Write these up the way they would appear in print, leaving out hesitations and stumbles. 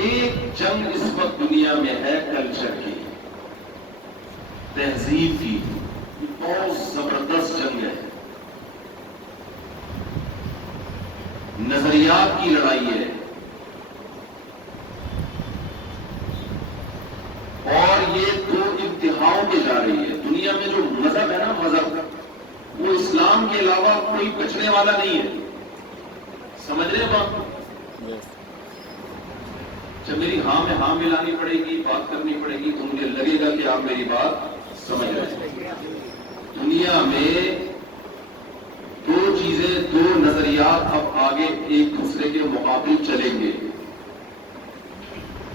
ایک جنگ اس وقت دنیا میں ہے کلچر کی، تہذیب کی، بہت زبردست جنگ ہے، نظریات کی لڑائی ہے، اور یہ دو انتہاؤں پہ جا رہی ہے۔ دنیا میں جو مذہب ہے نا، مذہب وہ اسلام کے علاوہ کوئی بچنے والا نہیں ہے، سمجھ رہے ہیں بات؟ جب میری ہاں میں ہاں ملانی پڑے گی، بات کرنی پڑے گی، تو مجھے لگے گا کہ آپ میری بات سمجھ رہے ہیں۔ دنیا میں دو چیزیں، دو نظریات اب آگے ایک دوسرے کے مقابل چلیں گے۔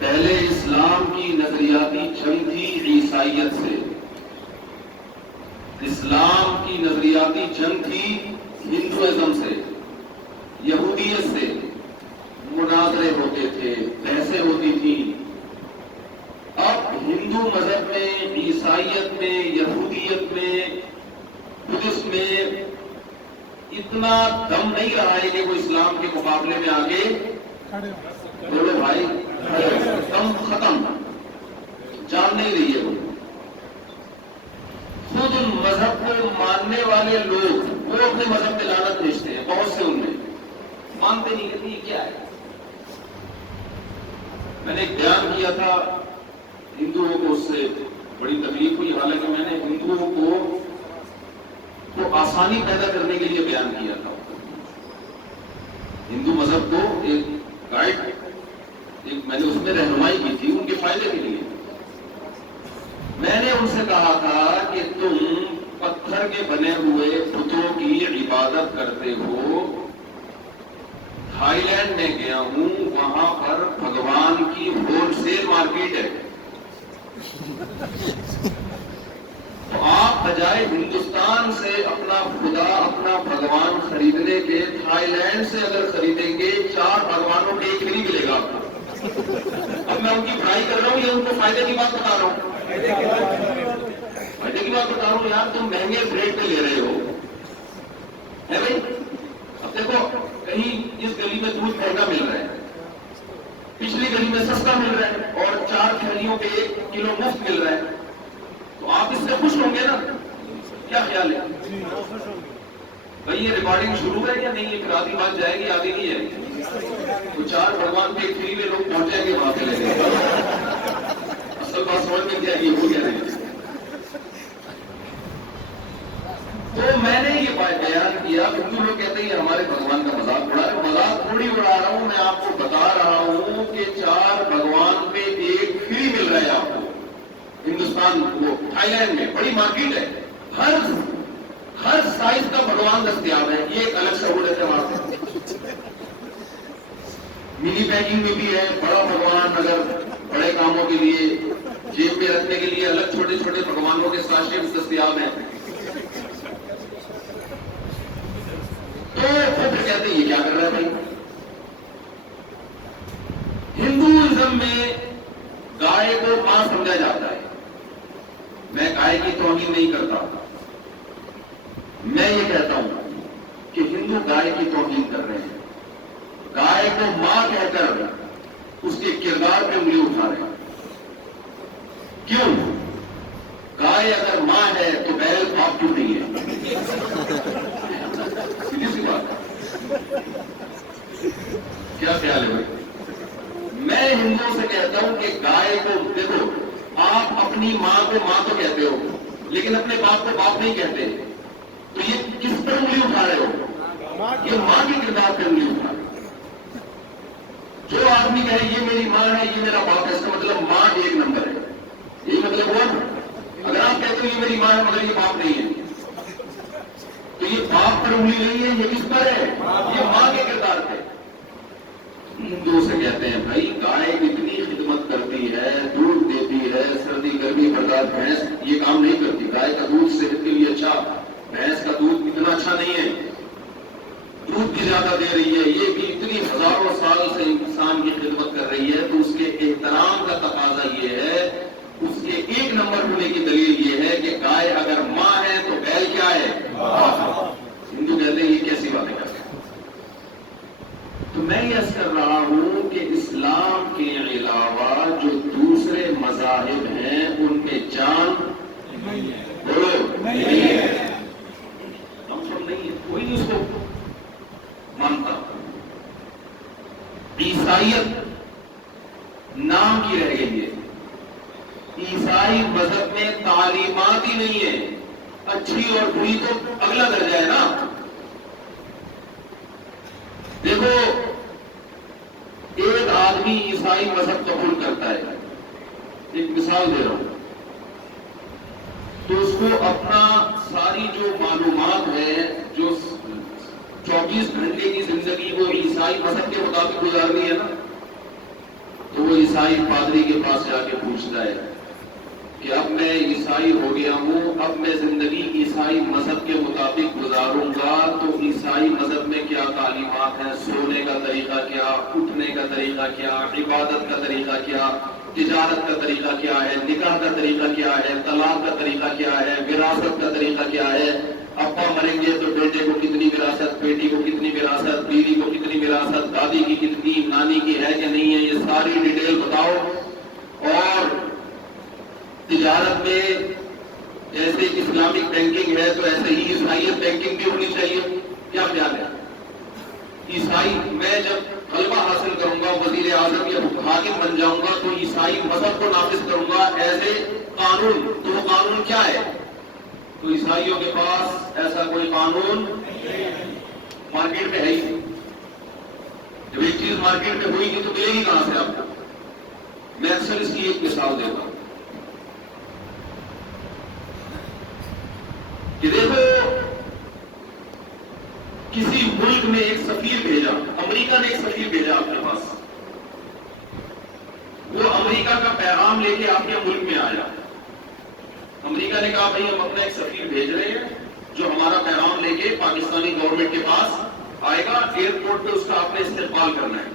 پہلے اسلام کی نظریاتی جنگ تھی عیسائیت سے، اسلام کی نظریاتی جنگ تھی ہندوازم سے، یہودیت سے، مناظرے ہوتے تھے، بحثیں ہوتی تھیں۔ اب ہندو مذہب میں، عیسائیت میں، یہودیت میں، بدھسٹ میں اتنا دم نہیں رہا ہے کہ وہ اسلام کے مقابلے میں آگے بولو بھائی، دم ختم، جان نہیں رہی ہے۔ وہ خود ان مذہب کو ماننے والے لوگ وہ اپنے مذہب پہ لعنت بھیجتے ہیں، بہت سے ان میں مانتے نہیں، کہتے یہ کیا ہے۔ میں نے ایک بیان کیا تھا، ہندوؤں کو اس سے بڑی تکلیف ہوئی، حالانکہ میں نے ہندوؤں کو آسانی پیدا کرنے کے لیے بیان کیا تھا۔ ہندو مذہب کو ایک گائیڈ، میں نے اس میں رہنمائی کی تھی ان کے فائدے کے لیے۔ میں نے ان سے کہا تھا کہ تم پتھر کے بنے ہوئے بتوں کی عبادت کرتے ہو۔ تھائی لینڈ میں گیا ہوں، وہاں پر بھگوان کی ہول سیل مارکیٹ ہے، تو آپ بجائے ہندوستان سے اپنا خدا، اپنا بھگوان خریدنے کے، تھائی لینڈ سے اگر خریدیں گے 4 بھگوانوں کے ایک نہیں ملے گا۔ اب میں ان کی بڑائی کر رہا ہوں یا ان کو فائدے کی بات بتا رہا ہوں؟ فائدے کی بات بتا رہا ہوں۔ یار تم مہنگے ریٹ پہ لے رہے ہو، ہے بھائی؟ اب دیکھو، کہیں اس گلی میں دودھ مہنگا مل رہا ہے، پچھلی گلی میں سستا مل رہا ہے، اور 4 تھیلیوں کے 1 کلو مفت مل رہا ہے، تو آپ اس سے خوش ہوں گے نا؟ کیا خیال ہے بھائی؟ یہ ریکارڈنگ شروع ہے یا نہیں؟ ایک آدھی بات جائے گی، آدھی نہیں جائے گی؟ تو 4 بھگوان پہ 1 فری میں لوگ پہنچیں گے، وہاں پہ لے گئے۔ اصل بات سمجھ میں کیا یہ ہو گیا نہیں۔ تو میں نے یہ بیان کیا، ہندو لوگ کہتے ہیں ہمارے بھگوان کا مذاق اڑا رہے۔ مذاق تھوڑی اڑا رہا ہوں، میں آپ کو بتا رہا ہوں کہ 4 بھگوان پہ 1 فری مل رہا ہے آپ کو۔ ہندوستان، وہ تھائی لینڈ میں بڑی مارکیٹ ہے، ہر سائز کا بھگوان دستیاب ہے۔ یہ ایک الگ سہولت ہے وہاں پہ۔ منی پیکنگ میں بھی ہے، بڑا بھگوان اگر بڑے کاموں کے لیے، جیب میں رکھنے کے لیے الگ چھوٹے چھوٹے بھگوانوں کے ساشے دستیاب ہیں۔ تو وہ پھر کہتے ہیں یہ کیا کر رہا ہے بھائی؟ ہندوازم میں گائے کو ماں سمجھا جاتا ہے۔ میں گائے کی توہین نہیں کرتا، میں یہ کہتا ہوں کہ ہندو گائے کی توہین کر رہے ہیں، گائے کو ماں کہہ کر اس کے کردار پہ انگلی اٹھا رہے ہیں۔ کیوں؟ گائے اگر ماں ہے تو بیل باپ کیوں نہیں ہے؟ سیدھی سی بات ہے۔ کیا خیال ہے بھائی؟ میں ہندوؤں سے کہتا ہوں کہ گائے کو دیکھو، آپ اپنی ماں کو ماں تو کہتے ہو، لیکن اپنے باپ کو باپ نہیں کہتے، تو یہ کس پر انگلی اٹھا رہے ہو؟ یہ ماں کے کردار پہ انگلی اٹھا رہے ہو۔ جو آدمی کہے یہ میری ماں ہے، یہ میرا باپ ہے، اس کا مطلب ماں 1 نمبر ہے، یہی مطلب ہوا۔ اگر آپ کہتے ہو یہ میری ماں ہے مگر یہ باپ نہیں ہے، تو یہ باپ پر انگلی نہیں ہے، یہ کس پر ہے؟ یہ ماں کے کردار پہ۔ ہندو سے کہتے ہیں بھائی گائے اتنی خدمت کرتی ہے، دودھ دیتی ہے، سردی گرمی برداشت، بھینس یہ کام نہیں کرتی۔ گائے کا دودھ صحت کے لیے اچھا، بھینس کا دودھ اتنا اچھا نہیں ہے، دودھ بھی زیادہ دے رہی ہے، یہ بھی اتنی ہزاروں سال سے انسان کی خدمت کر رہی ہے، تو اس کے احترام کا تقاضا یہ ہے، اس کے 1 نمبر ہونے کی دلیل یہ ہے کہ گائے اگر ماں ہے تو بیل کیا ہے؟ ہندو کہتے ہیں یہ کیسی باتیں کرتے ہیں؟ تو میں یہ عرض کر رہا ہوں کہ اسلام کے جان بولو نہیں ہے، ہم سب نہیں ہے، کوئی نہیں اس کو مانتا. عیسائیت نام کی رہ گئی ہے. عیسائی مذہب میں تعلیمات ہی نہیں ہے. اچھی اور بری تو اگلا درجہ ہے نا. دیکھو ایک آدمی عیسائی مذہب قبول کرتا ہے، ایک مثال دے رہا ہوں، تو اس کو اپنا ساری جو معلومات ہے، جو 24 گھنٹے کی زندگی وہ عیسائی مذہب کے مطابق گزارنی ہے نا، تو وہ عیسائی پادری کے پاس جا کے پوچھتا ہے کہ اب میں عیسائی ہو گیا ہوں، اب میں زندگی عیسائی مذہب کے مطابق گزاروں گا، تو عیسائی مذہب میں کیا تعلیمات ہیں، سونے کا طریقہ کیا، اٹھنے کا طریقہ کیا، عبادت کا طریقہ کیا، تجارت کا طریقہ کیا ہے، نکاح کا طریقہ کیا ہے، طلاق کا طریقہ کیا ہے، وراثت کا طریقہ کیا ہے، ابا مریں گے تو بیٹے کو کتنی وراثت، بیٹی کو کتنی وراثت، بیوی کو کتنی وراثت، دادی کی کتنی، نانی کی ہے کہ نہیں ہے، یہ ساری ڈیٹیل بتاؤ. اور تجارت میں جیسے اسلامک بینکنگ ہے تو ایسے ہی عیسائیت بینکنگ بھی ہونی چاہیے. کیا خیال ہے؟ عیسائی میں جب غلبہ حاصل کروں گا، وزیر اعظم یا حاکم بن جاؤں گا، تو عیسائی مذہب کو نافذ کروں گا ایز اے قانون. تو وہ قانون کیا ہے؟ تو عیسائیوں کے پاس ایسا کوئی قانون مارکیٹ میں ہے ہی. جب ایک چیز مارکیٹ میں ہوئی گی تو ملے گی کہاں سے آپ کو؟ میں اکثر اس کی ایک مثال دیتا ہوں کہ دیکھو کسی ملک نے ایک سفیر بھیجا، امریکہ نے ایک سفیر بھیجا آپ کے پاس، وہ امریکہ کا پیغام لے کے آپ کے ملک میں آیا. امریکہ نے کہا بھائی ہم اپنا ایک سفیر بھیج رہے ہیں جو ہمارا پیغام لے کے پاکستانی گورنمنٹ کے پاس آئے گا، ایئرپورٹ پہ اس کا آپ نے استقبال کرنا ہے.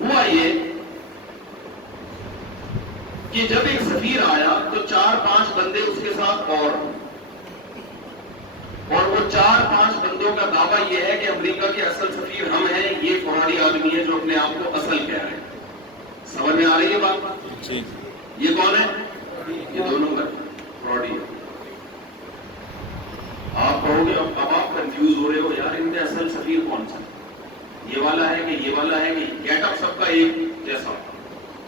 ہوا یہ کہ جب ایک سفیر آیا تو 4-5 بندے اس کے ساتھ، اور وہ 4-5 بندوں کا دعویٰ یہ ہے کہ امریکہ کے اصل سفیر ہم ہیں، یہ فراڈی آدمی ہے جو اپنے آپ کو اصل کہہ رہے ہیں. سمجھ میں آ رہی ہے بات؟ یہ کون ہے؟ یہ دونوں کا فراڈی ہے. آپ کہو گے اب آپ کنفیوز ہو رہے ہو، یار ان میں اصل سفیر کون سا، یہ والا ہے کہ یہ والا ہے کہ گیٹ اپ سب کا ایک جیسا،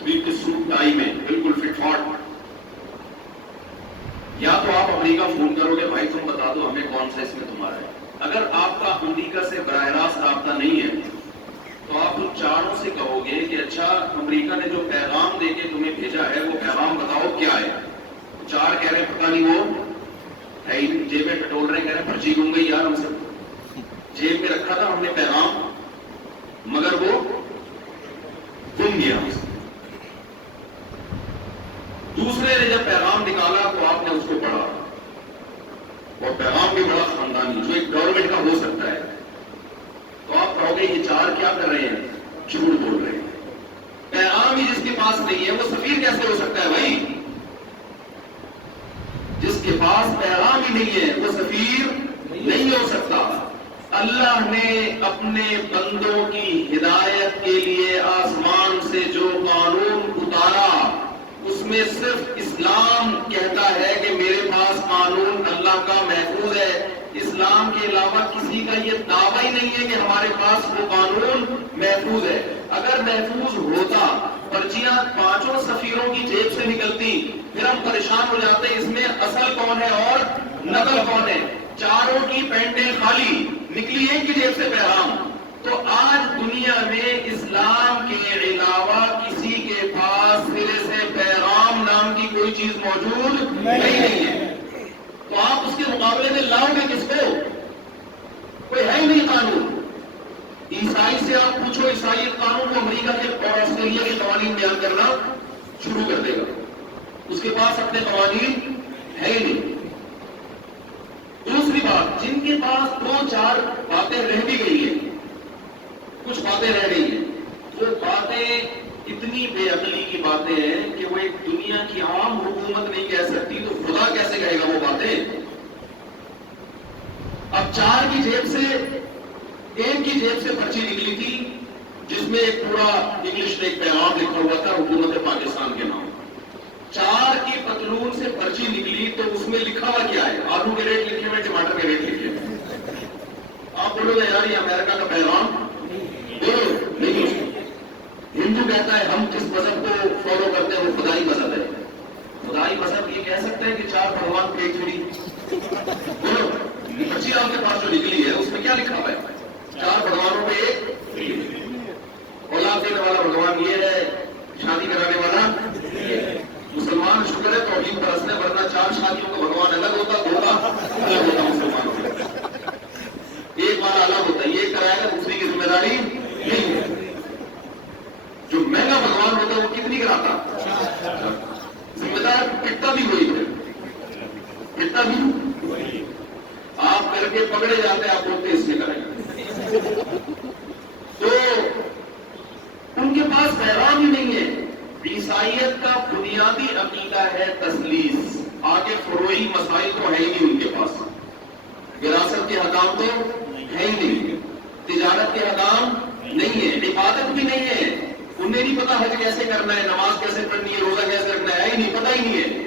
3 پیس سوٹ ٹائی میں بالکل فٹ فاٹ. یا تو آپ امریکہ فون کرو گے بھائی تم بتا دو ہمیں کون سا اس میں تمہارا ہے. اگر آپ کا امریکہ سے براہ راست رابطہ نہیں ہے تو آپ ان چاروں سے کہو گے کہ اچھا امریکہ نے جو پیغام دے کے تمہیں بھیجا ہے وہ پیغام بتاؤ کیا ہے. چار کہہ رہے ہیں پتہ نہیں وہ ہے، جیب میں ٹٹول رہے ہیں، کہہ رہے ہیں پرچی گم گئی یار ہم سب جیب میں رکھا تھا ہم نے پیغام، مگر وہ گم گیا. دوسرے نے جب پیغام نکالا تو آپ نے اس کو پڑھا، اور پیغام بھی بڑا خاندانی جو ایک گورنمنٹ کا ہو سکتا ہے. تو آپ کہو گے یہ چار کیا کر رہے ہیں؟ جھوٹ بول رہے ہیں. پیغام ہی جس کے پاس نہیں ہے وہ سفیر کیسے ہو سکتا ہے بھائی؟ جس کے پاس پیغام ہی نہیں ہے وہ سفیر نہیں ہو سکتا. اللہ نے اپنے بندوں کی ہدایت کے لیے آسمان سے جو قانون اتارا اس میں صرف اسلام کہتا ہے کہ میرے پاس قانون اللہ کا محفوظ ہے. اسلام کے علاوہ کسی کا یہ دعویٰ ہی نہیں ہے کہ ہمارے پاس وہ قانون محفوظ ہے. اگر محفوظ ہوتا پرچیاں 5 سفیروں کی جیب سے نکلتی پھر ہم پریشان ہو جاتے اس میں اصل کون ہے اور نقل کون ہے. چاروں کی پینٹیں خالی نکلی ایک کی جیب سے پیغام. تو آج دنیا میں اسلام کے علاوہ کسی کے پاس سرے سے پیغام نام کی کوئی چیز موجود نہیں ہے. تو آپ اس کے مقابلے میں لاؤ گے کس کو؟ کوئی ہے ہی نہیں قانون. عیسائی سے آپ پوچھو عیسائیت قانون کو امریکہ کے اور آسٹریلیا کے قوانین بیان کرنا شروع کر دے گا. اس کے پاس اپنے قوانین ہے ہی نہیں. دوسری بات، جن کے پاس 2-4 باتیں رہ بھی گئی ہیں، کچھ باتیں رہ گئی ہیں، وہ باتیں اتنی بے عقلی کی باتیں ہیں کہ وہ ایک دنیا کی عام حکومت نہیں کہہ سکتی تو خدا کیسے کہے گا وہ باتیں. اب 4 کی جیب سے، ایک کی جیب سے پرچی نکلی تھی جس میں ایک پورا انگلش میں ایک پیغام لکھا ہوا تھا حکومت پاکستان کے نام. 4 کی پتلون سے پرچی نکلی تو اس میں لکھا ہوا کیا ہے؟ آلو کے ریٹ لکھے ہوئے، ٹماٹر کے ریٹ لکھے ہوئے. آپ بولو گے یار یہ امریکہ کا پیغام بولو نہیں. ہندو کہتا ہے ہم جس مذہب کو فالو کرتے ہیں وہ خدائی مذہب ہے. خدائی مذہب یہ کہہ سکتا ہے کہ 4 بھگوان ایک جڑی؟ بولو پرچی آپ کے پاس جو نکلی ہے اس میں کیا لکھا ہوا ہے؟ 4 بھگوانوں میں ایک اولاد دینے والا بھگوان یہ ہے، شادی کرانے والا. مسلمان شکر ہے توحید پرست ہے، ورنہ 4 شادیوں کا بھگوان الگ ہوتا، دھوکا الگ ہوتا. مسلمان ایک بار الگ ہوتا ہے، یہ کرائے گا دوسری کی ذمہ داری نہیں ہے. جو مہنگا بھگوان ہوتا ہے وہ کتنی کراتا؟ ذمہ دار پٹتا بھی وہی ہے، پٹتا بھی آپ کر کے پکڑے جاتے ہیں، آپ بولتے اس میں کریں گے. تو ان کے پاس پیغام ہی نہیں ہے. عیسائیت کا بنیادی عقیدہ ہے تثلیث. آگے فروعی مسائل تو ہے ہی نہیں ان کے پاس. وراثت کے حکام تو ہے ہی نہیں، تجارت کے حکام نہیں ہے، عبادت بھی نہیں ہے. انہیں نہیں پتا حج کیسے کرنا ہے، نماز کیسے پڑھنی ہے، روزہ کیسے رکھنا ہے ہی نہیں، پتہ ہی نہیں ہے.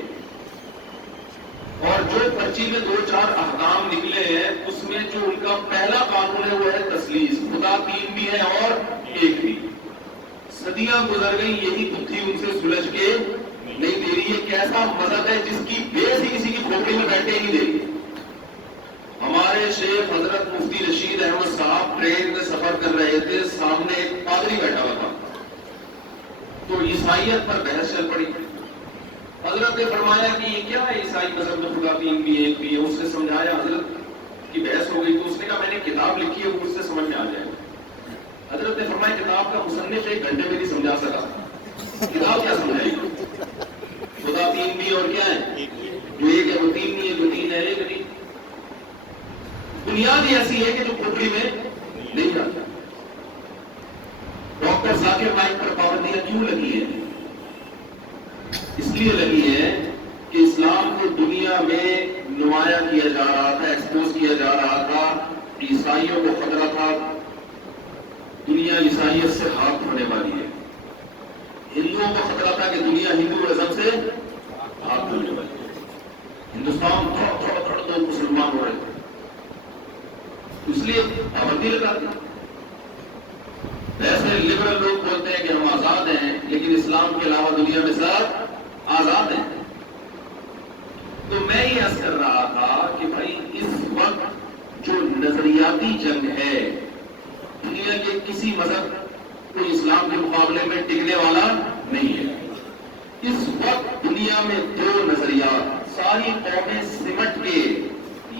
اور جو پرچی میں 2-4 احکام نکلے ہیں اس میں جو ان کا پہلا قانون ہے وہ ہے تثلیث. خدا 3 بھی ہے اور 1 بھی. صدیاں گزر گئی، یہی بدھی ان سے سلجھ کے نہیں دے رہی. یہ کیسا مذہب ہے جس کی بیس ہی کسی کی کھوپڑی میں بیٹھے نہیں دے رہی. ہمارے شیخ حضرت مفتی رشید احمد صاحب ٹرین میں سفر کر رہے تھے، سامنے ایک پادری بیٹھا ہوا تھا تو عیسائیت پر بحث چل پڑی. حضرت نے فرمایا کہ یہ کیا ہے عیسائی مذہب میں خدا 3 بھی 1 بھی ہے. اس نے سمجھایا، حضرت کی بحث ہو گئی تو اس نے کہا میں نے کتاب لکھی ہے وہ اس سے سمجھ میں آ جائے. حضرت نے فرمایا کتاب کا مصنف 1 گھنٹے میں نہیں سمجھا سکا، کتاب کیا سمجھائے گی؟ خدا 3 بھی اور کیا ہے، جو 1 ہے وہ 3 نہیں ہے، جو 3 ہے 1 نہیں. بنیاد ایسی ہے کہ جو کھوپڑی میں نہیں جاتا. ڈاکٹر ذاکر نائک پر پابندیاں کیوں لگی ہیں؟ اس لیے لگی ہے کہ اسلام کو دنیا میں نمایاں کیا جا رہا تھا، ایکسپوز کیا جا رہا تھا. عیسائیوں کو خطرہ تھا دنیا عیسائیت سے ہاتھ دھونے والی ہے. ہندوؤں کو خطرہ تھا کہ دنیا ہندوازم سے ہاتھ دھونے والی ہے. ہندوستان تھوڑا تو مسلمان ہو رہے تھے، اس لیے پابندی لگاتے. ایسے لبرل لوگ بولتے ہیں کہ ہم آزاد ہیں، لیکن اسلام کے علاوہ دنیا میں سب آزاد ہیں. تو میں یہ عرض کر رہا تھا کہ بھائی اس وقت جو نظریاتی جنگ ہے، دنیا کے کسی مذہب کوئی اسلام کے مقابلے میں ٹکنے والا نہیں ہے. اس وقت دنیا میں 2 نظریات ساری قومیں سمٹ کے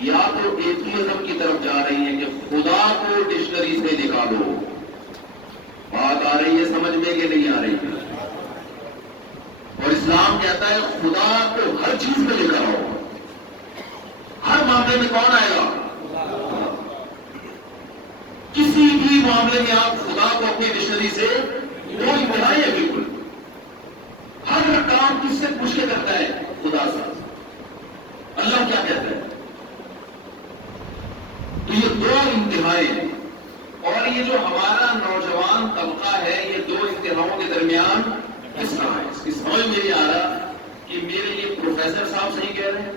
یا تو ایتھیزم کی طرف جا رہی ہیں کہ خدا کو ڈکشنری سے نکالو. بات آ رہی ہے سمجھ میں کہ نہیں آ رہی؟ اور اسلام کہتا ہے خدا کو ہر چیز میں لے کر آؤ. ہر معاملے میں کون آئے گا؟ کسی بھی معاملے میں آپ خدا کو اپنی ڈکشنری سے وہ انتہائی ہے. بالکل ہر کام کس سے پوچھ کے کرتا ہے؟ خدا سے. اللہ کیا کہتا ہے؟ تو یہ 2 انتہائی ہیں. اور یہ جو ہمارا نوجوان طبقہ ہے یہ 2 انتہاؤں کے درمیان کس طرح ہے؟ اس کی سمجھ میں نہیں آ رہا کہ میرے یہ پروفیسر صاحب صحیح کہہ رہے ہیں،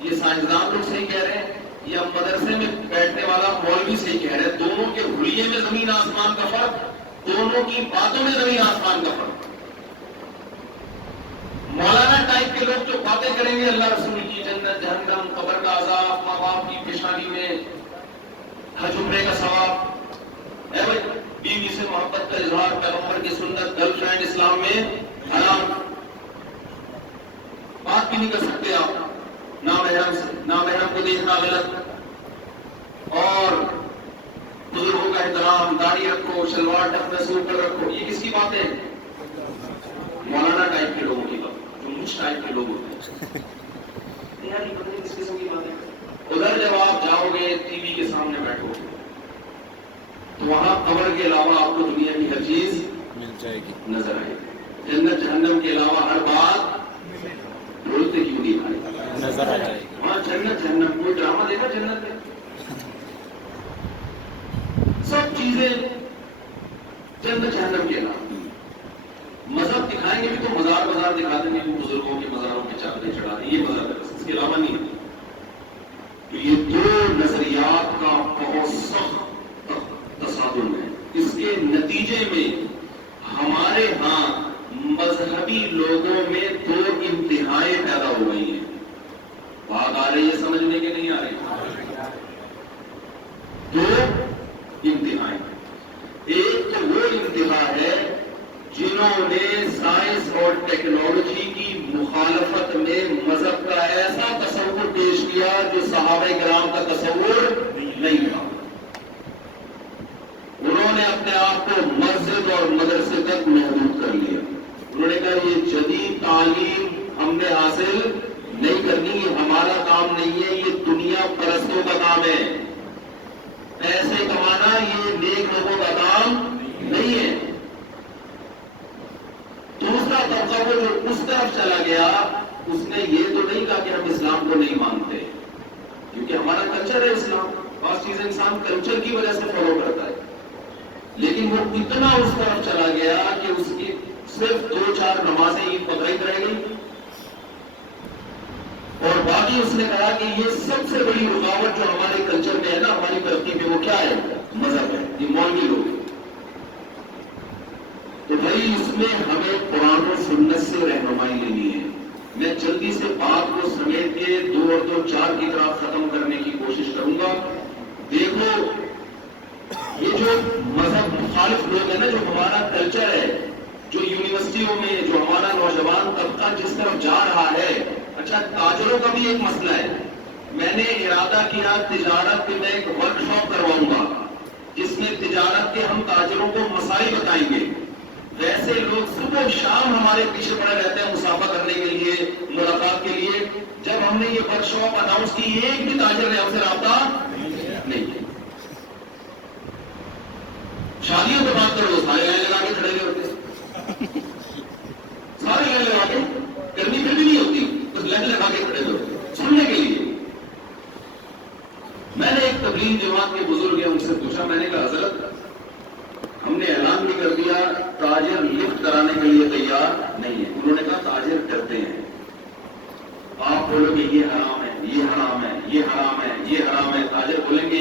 یہ سائنسدان لوگ صحیح کہہ رہے ہیں، یا مدرسے میں بیٹھنے والا مولوی صحیح کہہ رہے ہیں. دونوں کے حلیے میں زمین آسمان کا فرق، دونوں کی باتوں میں زمین آسمان کا فرق. مولانا ٹائپ کے لوگ جو باتیں کریں گے اللہ رسول کی جنت، جہنم، قبر کا عذاب، ماں باپ کی پیشانی میں حج عمرے کا ثواب، بیوی سے محبت کا اظہار، پیغمبر کی سنت، گرل فرینڈ اسلام میں حرام. بات بھی نہیں کر سکتے آپ نامحرم سے، نامحرم کو دیکھنا غلط. اور بزرگوں کا احترام، داڑھی رکھو، شلوار ڈھکنا سے اوپر رکھو. یہ کس کی بات ہے؟ مولانا ٹائپ کے لوگوں کی بات، جو مجھ ٹائپ کے لوگ ہوتے ہیں. یار یہ پتہ نہیں کس قسم کی بات ہے. ادھر جب آپ جاؤ گے ٹی وی کے سامنے بیٹھو گے تو وہاں قبر کے علاوہ آپ کو دنیا کی ہر چیز مل جائے گی، نظر آئے گی. جنت جہنم کے علاوہ ہر بات بولتے کیوں نہیں آئے، نظر آ جائے گی. وہاں جنت جہنم کوئی ڈرامہ دیکھا جنت میں؟ سب چیزیں جنت جہنم کے علاوہ. مذہب دکھائیں گے بھی تو مزار مزار دکھا دیں گے وہ بزرگوں کے مزاروں کے چادریں چڑھا دیں، یہ مذہب ہے، اس کے علاوہ نہیں ہے۔ تو یہ دو نظریات کا بہت سخت تصادم ہے، اس کے نتیجے میں ہمارے ہاں مذہبی لوگوں میں دو انتہائیں پیدا ہو گئی ہیں۔ بات آ رہی ہے سمجھ میں کہ نہیں آ رہی؟ دو انتہائیں، ایک تو وہ انتہا ہے جنہوں نے سائنس اور ٹیکنالوجی کی مخالفت میں مذہب کا ایسا تصور پیش کیا جو صحابہ کرام کا تصور نہیں تھا۔ انہوں نے اپنے آپ کو مسجد اور مدرسے تک محدود کر لیا۔ انہوں نے کہا یہ جدید تعلیم ہم نے حاصل نہیں کرنی، یہ ہمارا کام نہیں ہے، یہ دنیا پرستوں کا کام ہے، پیسے کمانا یہ نیک لوگوں کا کام نہیں ہے۔ دوسرا طبقہ وہ جو اس طرف چلا گیا، اس نے یہ تو نہیں کہا کہ ہم اسلام کو نہیں مانتے، کیونکہ ہمارا کلچر ہے اسلام، بعض چیزیں انسان کلچر کی وجہ سے فالو کرتا ہے، لیکن وہ اتنا اس طرف چلا گیا کہ اس کی صرف 2-4 نمازیں عید بقرعید رہ گئی، اور باقی اس نے کہا کہ یہ سب سے بڑی رکاوٹ جو ہمارے کلچر میں ہے نا، ہماری ترقی میں، وہ کیا ہے؟ مذہب ہے، یہ مولوی لوگ۔ تو بھائی اس میں ہمیں قرآن و سنت سے رہنمائی لینی ہے۔ میں جلدی سے بات کو سمیٹ کے 2 اور 2 4 کی طرف ختم کرنے کی کوشش کروں گا۔ دیکھو یہ جو مذہب مخالف لوگ ہیں نا، جو ہمارا کلچر ہے، جو یونیورسٹیوں میں جو ہمارا نوجوان طبقہ جس طرف جا رہا ہے، اچھا تاجروں کا بھی ایک مسئلہ ہے۔ میں نے ارادہ کیا تجارت میں ایک ورک شاپ کرواؤں گا جس میں تجارت کے ہم تاجروں کو مسائل بتائیں گے۔ ویسے لوگ صبح شام ہمارے پیچھے پڑے رہتے ہیں مسافہ کرنے کے لیے، ملاقات کے لیے۔ جب ہم نے یہ ورک شاپ اناؤنس کی، ایک بھی تاجر نے ہم سے رابطہ نہیں کیا۔ شادیوں پہ بات کرو، سارے لائن لگا کے کھڑے ہوئے ہوتے، سارے لائن لگا کے کرنی پھر بھی نہیں ہوتی، بس لائن لگا کے کھڑے ہوئے سننے کے لیے۔ میں نے ایک تبلیغ جماعت کے بزرگ ہیں ان سے پوچھا، میں نے کہا حضرت ہم نے اعلان بھی کر دیا تاجر لفٹ کرانے کے لیے تیار نہیں ہے۔ انہوں نے کہا تاجر کرتے ہیں، آپ بولو گے یہ حرام ہے، یہ حرام ہے، یہ حرام ہے، یہ حرام ہے، تاجر بولیں گے